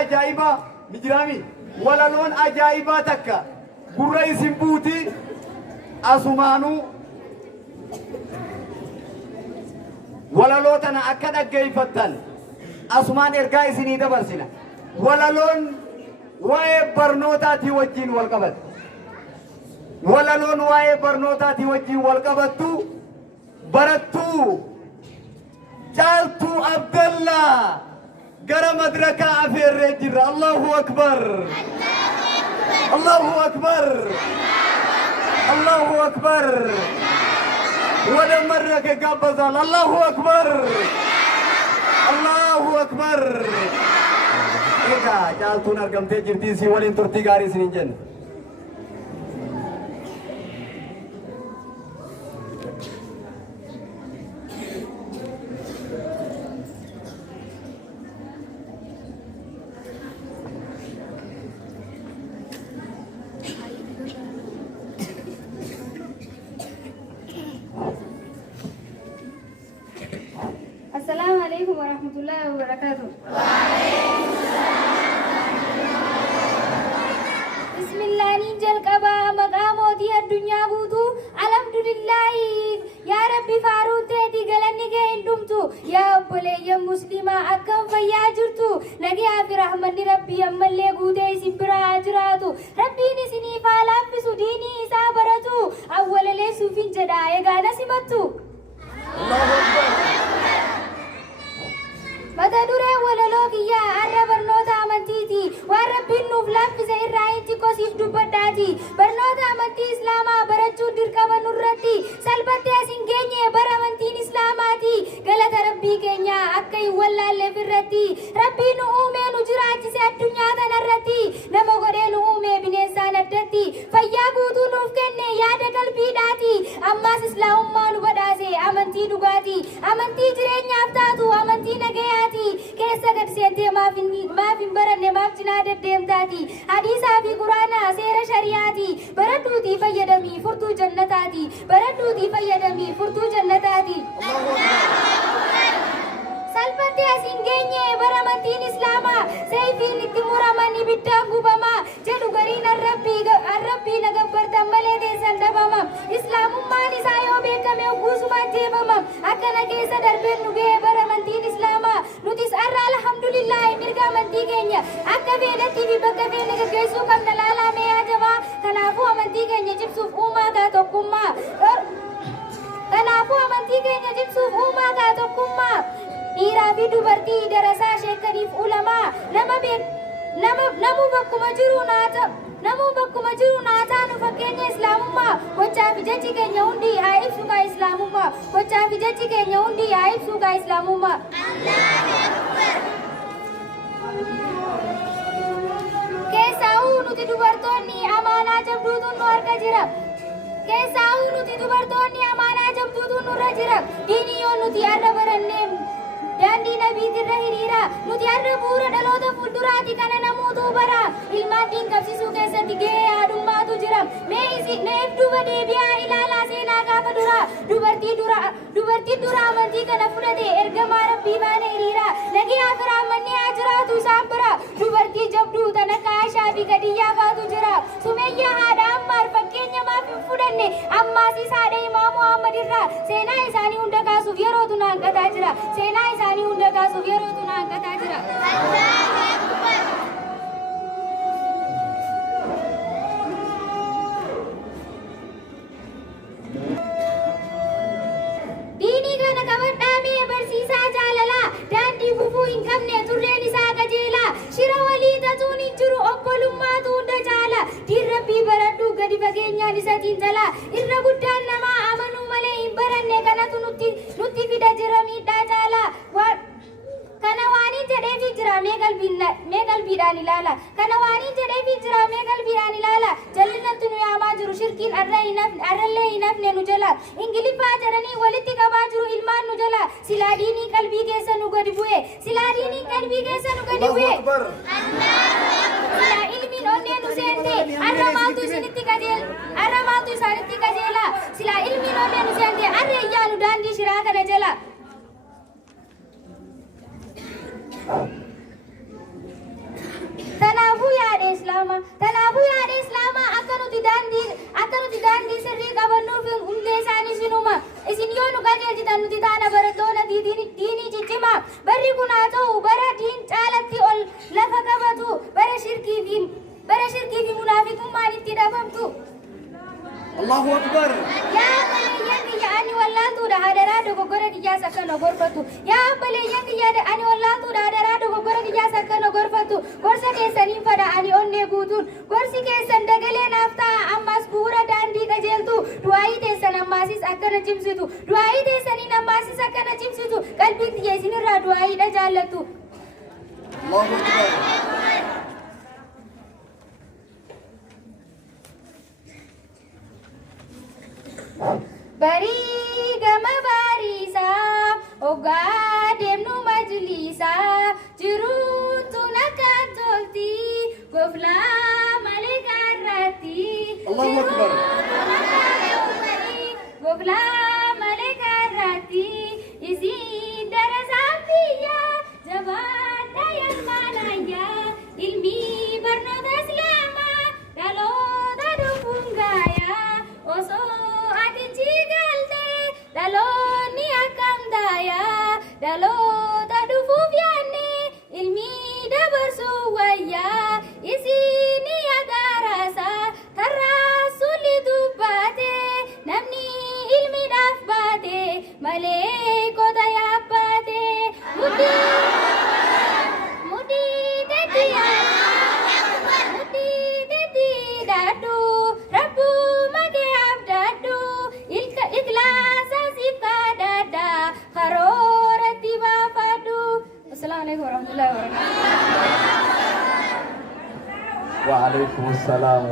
ajaa'iba mijiraami walaloon ajaa'ibaa takka gurra isin buuti asumaanuu walaloo tana akka dhaggeeffattan asumaan ergaa isinii dabarsina walaloon waa'ee barnootaatii wajjin wal qabatu walaloon waa'ee barnootaatii wajjin wal qabattu barattuu Caaltuu Abdallaa gara madrakaa afeerree jirra. Allahu akbar. Allahu akbar. Allahu akbar. Wada madraka gabbazaan. Allahu akbar. Allahu akbar. Egaa caaltuun argamtee jirti si waliin turtii gaarii isiniin jenna. Assalamualaikum warahmatullahi wabarakatuh. Bismillahi jalqaba maqaamooti addunyaa guutuu alhamdulillahi yaa rabbi faaruu teeti galanni gee hin dhumtu yaa obboleeyyan muslimaa akkam fayyaa jirtu nagaa fi rahmanni rabbii ammallee guutee isin biraa jiraatu rabbiin isiniif haa laaffisu diinii isaa baratu awwalalee suufin jedha egaa na simattu. Mata duree walaloo kiyyaa har'a barnoota amantiiti waan rabbiin nuuf laaffise irraa itti kosiif dubbadhaati barnoota amantii islaamaa barachuun dirqama nurratti salphatti asin geenye bara amantiin islaamaati galata rabbii keenya akka hin wallaalleef irratti rabbii nu uumee nu jiraachise addunyaa kanarratti nama godhee nu uumee bineensaan addatti fayyaa guutuu nuuf kenne yaada qalbiidhaati ammaas islaamummaa nu badhaase amantii dhugaati amantii jireenyaaf taatu amantii nagayaa keessa gad seentee maaf hin baranne maaf cinaa deddeemtaati hadiisaa fi quraanaa seera shariyaati baradhuutii fayyadamii furtuu jannataati baradhuutii fayyadamii furtuu jannataati salphatti asin geenye bara amantiin islaamaa seefiin itti muraman ibiddaan gubamaa jedhu gariin arrabbii na gabbartan malee teessan dhabama islaamummaan isaa yoo beekame guusuma ajjeefama akkana keessa darbeen nu ga'e bara amantiin islaamaa nutis arra alhamdulillahi mirga amantii keenya akka feenattii fi bakka feene gaggeessuu qabna laalame yaajabaa kanaafuu amantii keenya cimsuuf uumaa kaa tokkummaa kanaafuu amantii keenya cimsuuf uumaa kaa tokkummaa dhiiraa fi dubartii darasaa sheekaniif ulamaa namu bakkuma jiru naataa nu fakkeenya islaamummaa gochaa fi jechi keenya hundi haa ibsu kaa islaamummaa gochaa fi jechi keenya hundi haa ibsu kaa islaamummaa. Keessaa'uu nuti dubartoonni amaanaa jabduutu nu harka jira. Keessaa'uu nuti dubartoonni amaanaa jabduutu nurra jira. Diinii yoo nuti arra barannee daandii nabiitirra hiriira nuti har'a bu'uura dhaloota fuulduraati kana namoota bara ilmaan diin qabsiisuu keessatti gahee haadummaatu jira meef duba deebi'aa ilaalaa seenaa gaafa dura dubartiin dura amantii kana fudhate ergamaa rabbii baana hiriira nagiyaa fi raammanni haa jiraatu isaan bira dubartii jabduu tana kaashaa fi gadiyyaa faatu jira sumeeyyaa haadha ammaar fakkeenya maaf hin fudhanne ammaasiis haadha imaa muhammad irraa seenaa isaanii hunda kaasuuf yerootu naanqataa jira seenaa isaanii hunda kaasuuf yerootu naanqataa jira. Diinii kana qabadhaa mee barsiisaa jaalalaa daandii gufuu hin qabne turreen isaa qajeelaa shira walii tatuun hin jiru obbolummaatu hunda jaala diin rabbii baradhuu gadi fageenyaan isa xiinxalaa irra guddaan namaa amanuu malee hin baranne kanatu nutti fida jira miidhaa caalaa kana waaniin jedheefi jira mee qalbiidhaan ilaala kana waaniin jedheefi jira mee qalbiidhaan ilaala jallinatti nu yaamaa jiru shirkiin arrallee hin hafne nu jala ingiliffaa jedhanii walitti qabaa jiru ilmaan nu jala silaa diinii qalbii keessa nu gadi bu'e silaa diinii qalbii keessa nu gadi bu'e silaa ilmiin onnee nu seente arra maaltu isaanitti qajeela silaa ilmiin onnee nu seente arra iyyaanu daandii shiraa kana jala. islaama kanaafuu yaada islaamaa akka nuti daandii sirrii qabannuuf hundee isaanii isinuma isin yoo nu qajeelchitan nuti taana barattoota diinii ciccimaa barri kun haa ta'u bara diin caalatti ol lafa qabatu bara shirkii fi munaafiqummaan itti dhabamtu. Allahu Akbar. Yaa baleeyyan kiyya ani wallaaltuudha hadaraa dogoggora kiyyaas akka na gorfatu. Yaa baleeyyan kiyya ani wallaaltuudha hadaraa dogoggora kiyyaas akka na gorfatu. Gorsa keessaniin fada ani onnee guutuun. Gorsi keessan dagalee naaf ta'a ammas bu'uura daandii qajeeltu. Du'aayii teessan ammaasis akka na cimsitu. Du'aayii teessaniin ammaasis akka na cimsitu. Qalbiin kiyya isinirraa du'aayiidha jaallattu. Allahu Akbar. Barii gama bariisaa hoggaa deemnu majlisaa jiruun tun akka tolti goflaa malee gaarratti. Allahu Akbar. Goflaa malee gaarratti isin darasaan biyyaa jabaadha yalmaan ayyaa ilmi barnoota islaamaa dhaloota dhufuun gaayaa osoo. Dhaloonni akkam daayaa dhaloota dhufuuf yaadne ilmi dabarsuu wayyaa isin yaadaarasaa karraa sulli dubbaate namni ilmiidhaaf baate malee kota yaabbaate mudii teetti daadhu rabbuu makee abdaadhu ikhlaasa sifkaadhaadha karooratti baafadhu. Assalamualaikum warahmatullahi wabarakatuh. Waalaikumsalam.